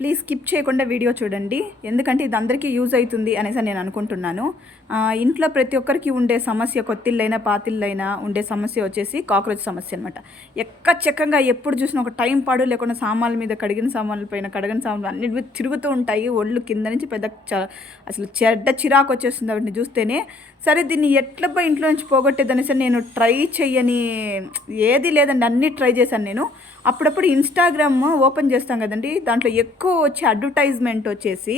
Please skip చేయకుండా video చూడండి, ఎందుకంటే ఇది అందరికీ యూజ్ అవుతుంది అనేసి నేను అనుకుంటున్నాను. ఇంట్లో ప్రతి ఒక్కరికి ఉండే సమస్య, కొత్తిల్లైనా పాతిల్లైనా ఉండే సమస్య వచ్చేసి కాక్రోచ్ సమస్య అనమాట. ఎక్కచక్కంగా ఎప్పుడు చూసినా ఒక టైం పాడు లేకుండా సామాన్ల మీద, కడిగిన సామాన్ల పైన, కడగని సామాన్లు అన్నిటి మీద తిరుగుతూ ఉంటాయి. ఒళ్ళు కింద నుంచి అసలు చెడ్డ చిరాకు వచ్చేస్తుంది వాటిని చూస్తేనే. సరే దీన్ని ఎట్లా ఇంట్లో నుంచి పోగొట్టేదనేసి నేను ట్రై చెయ్యని ఏది లేదండి, అన్నీ ట్రై చేశాను నేను. అప్పుడప్పుడు ఇన్స్టాగ్రామ్ ఓపెన్ చేస్తాం కదండి, దాంట్లో ఎక్కువ వచ్చే అడ్వర్టైజ్మెంట్ వచ్చేసి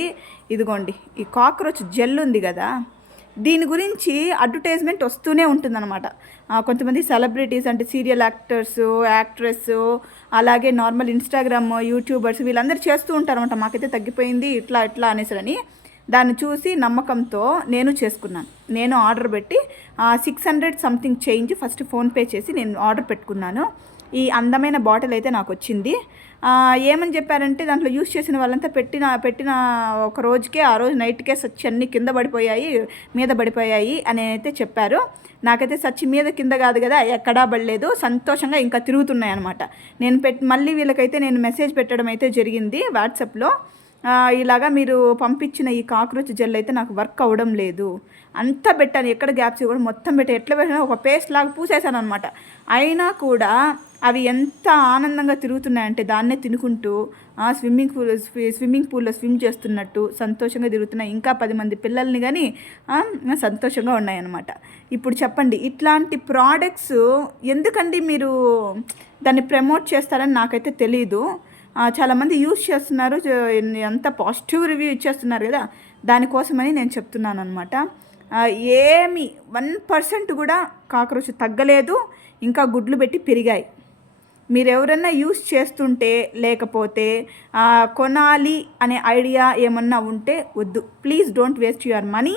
ఇదిగోండి ఈ కాక్రోచ్ జెల్ ఉంది కదా, దీని గురించి అడ్వర్టైజ్మెంట్ వస్తూనే ఉంటుందన్నమాట. కొంతమంది సెలబ్రిటీస్ అంటే సీరియల్ యాక్టర్స్, యాక్ట్రెస్, అలాగే నార్మల్ ఇన్స్టాగ్రామ్ యూట్యూబర్స్ వీళ్ళందరూ చేస్తూ ఉంటారన్నమాట. మాకైతే తగ్గిపోయింది ఇట్లా ఇట్లా అనేసరని దాన్ని చూసి నమ్మకంతో నేను చేసుకున్నాను. నేను ఆర్డర్ పెట్టి 600 సంథింగ్ చేంజ్ ఫస్ట్ ఫోన్పే చేసి నేను ఆర్డర్ పెట్టుకున్నాను. ఈ అందమైన బాటిల్ అయితే నాకు వచ్చింది. ఏమని చెప్పారంటే దాంట్లో యూస్ చేసిన వాళ్ళంతా పెట్టిన ఒక రోజుకే, ఆ రోజు నైట్కే సచ్చి అన్నీ కింద పడిపోయాయి, మీద పడిపోయాయి అని అయితే చెప్పారు. నాకైతే సచ్చి మీద కింద కాదు కదా, ఎక్కడా పడలేదు, సంతోషంగా ఇంకా తిరుగుతున్నాయి అనమాట. నేను మళ్ళీ వీళ్ళకైతే నేను మెసేజ్ పెట్టడం అయితే జరిగింది వాట్సాప్లో. ఇలాగా మీరు పంపించిన ఈ కాక్రోచ్ జెల్ అయితే నాకు వర్క్ అవ్వడం లేదు, అంతా పెట్టాను, ఎక్కడ గ్యాప్స్ కూడా మొత్తం పెట్టి ఎట్లా పెట్టాను, ఒక పేస్ట్ లాగా పూసేసాను అనమాట. అయినా కూడా అవి ఎంత ఆనందంగా తిరుగుతున్నాయంటే దాన్నే తినుకుంటూ స్విమ్మింగ్ పూల్లో స్విమ్ చేస్తున్నట్టు సంతోషంగా తిరుగుతున్నాయి. ఇంకా 10 మంది పిల్లల్ని కానీ సంతోషంగా ఉన్నాయన్నమాట. ఇప్పుడు చెప్పండి, ఇట్లాంటి ప్రోడక్ట్స్ ఎందుకండి మీరు దాన్ని ప్రమోట్ చేస్తారని నాకైతే తెలీదు. చాలామంది యూజ్ చేస్తున్నారు, అంత పాజిటివ్ రివ్యూ ఇచ్చేస్తున్నారు కదా, దానికోసమని నేను చెప్తున్నాను అనమాట. ఏమి 1% కూడా కాక్రోచ్ తగ్గలేదు, ఇంకా గుడ్లు పెట్టి పెరిగాయి. మీరు ఎవరన్నా యూస్ చేస్తుంటే లేకపోతే కొనాలి అనే ఐడియా ఏమన్నా ఉంటే వద్దు, please don't waste your money.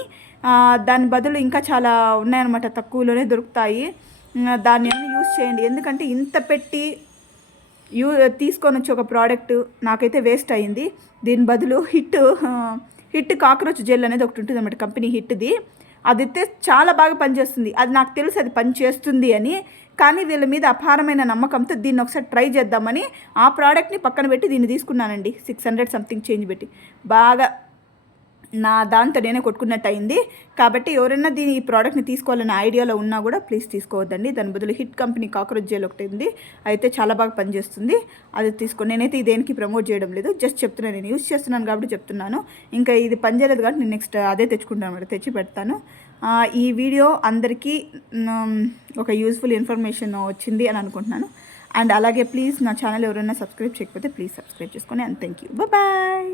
దాని బదులు ఇంకా చాలా ఉన్నాయన్నమాట, తక్కువలోనే దొరుకుతాయి, దాన్ని ఏమైనా యూస్ చేయండి. ఎందుకంటే ఇంత పెట్టి తీసుకొని వచ్చి ఒక ప్రోడక్ట్ నాకైతే వేస్ట్ అయ్యింది. దీని బదులు హిట్ కాక్రోచ్ జెల్ అనేది ఒకటి ఉంటుంది అన్నమాట, కంపెనీ హిట్ది. అది అయితే చాలా బాగా పనిచేస్తుంది, అది నాకు తెలుసు అది పనిచేస్తుంది అని. కానీ వీళ్ళ మీద అపారమైన నమ్మకంతో దీన్ని ఒకసారి ట్రై చేద్దామని ఆ ప్రోడక్ట్ని పక్కన పెట్టి దీన్ని తీసుకున్నానండి. 600 సంథింగ్ చేంజ్ పెట్టి బాగా నా దాంతో నేనే కొట్టుకున్నట్టు అయింది. కాబట్టి ఎవరైనా ఈ ప్రోడక్ట్ని తీసుకోవాలనే ఐడియాలో ఉన్నా కూడా ప్లీజ్ తీసుకోవద్దండి. దాని బదులు హిట్ కంపెనీ కాక్రోచ్ జెల్ ఒకటి ఉంది, అయితే చాలా బాగా పనిచేస్తుంది, అది తీసుకోండి. నేనైతే దేనికి ప్రమోట్ చేయడం లేదు, జస్ట్ చెప్తున్నాను, నేను యూస్ చేస్తున్నాను కాబట్టి చెప్తున్నాను. ఇంకా ఇది పనిచేయలేదు కాబట్టి నేను నెక్స్ట్ అదే తెచ్చుకుంటాను అన్నమాట, తెచ్చి పెడతాను. ఈ వీడియో అందరికీ ఒక యూస్ఫుల్ ఇన్ఫర్మేషన్ వచ్చింది అని అనుకుంటున్నాను. అండ్ అలాగే ప్లీజ్ నా ఛానల్ ఎవరైనా సబ్స్క్రైబ్ చేయకపోతే ప్లీజ్ సబ్స్క్రైబ్ చేసుకోండి. And thank you, bye.